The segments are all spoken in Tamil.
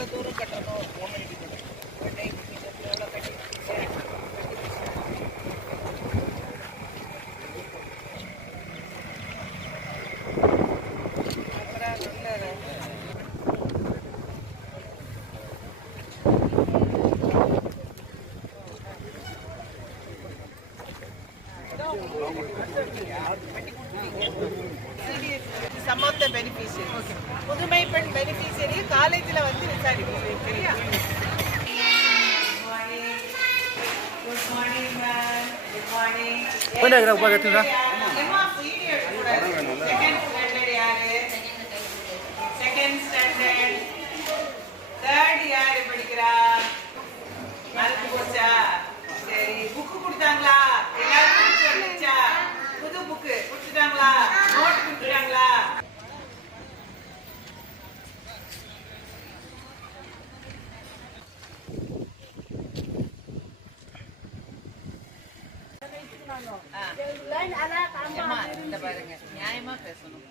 எவ்வளோ தூரம் கட்டணும்? ஒன்று இது பண்ணி எவ்வளோ கட்டி சம் ஆஃப் பெனிஃபிஷியரி புதுமை பெண் பெனிஃபிஷியரி காலேஜில் வந்து என்ன உபாகத்தில் செகண்ட் ஸ்டாண்டர்ட் தேர்ட் யாரு படிக்கிறா? இந்த பாருங்க நியாயமா பேசணும்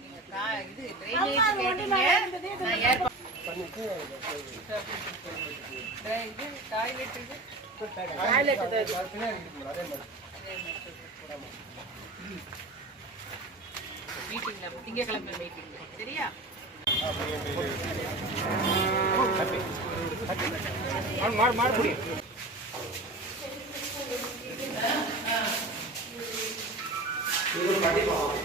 மீட்டிங்ல திங்கக்கிழமை மீட்டிங் சரியா மாறு மாறு முடியும் పట్టి పాలు.